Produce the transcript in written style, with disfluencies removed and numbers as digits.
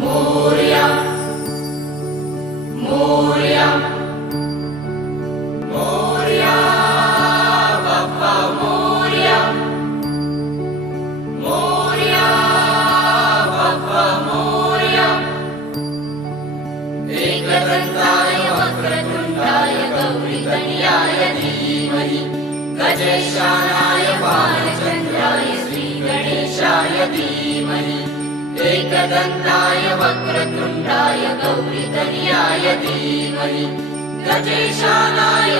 मोरया मोरया मोरया बाप्पा मोरया मोरया बाप्पा मोरया एकदन्ताय वक्रतुण्डाय गौरीतनयाय धीमहि गजेशानाय भालचन्द्राय श्रीगणेशाय धीमहि एकदन्ताय वक्रतुण्डाय गौरीतनयाय धीमहि गजेशानाय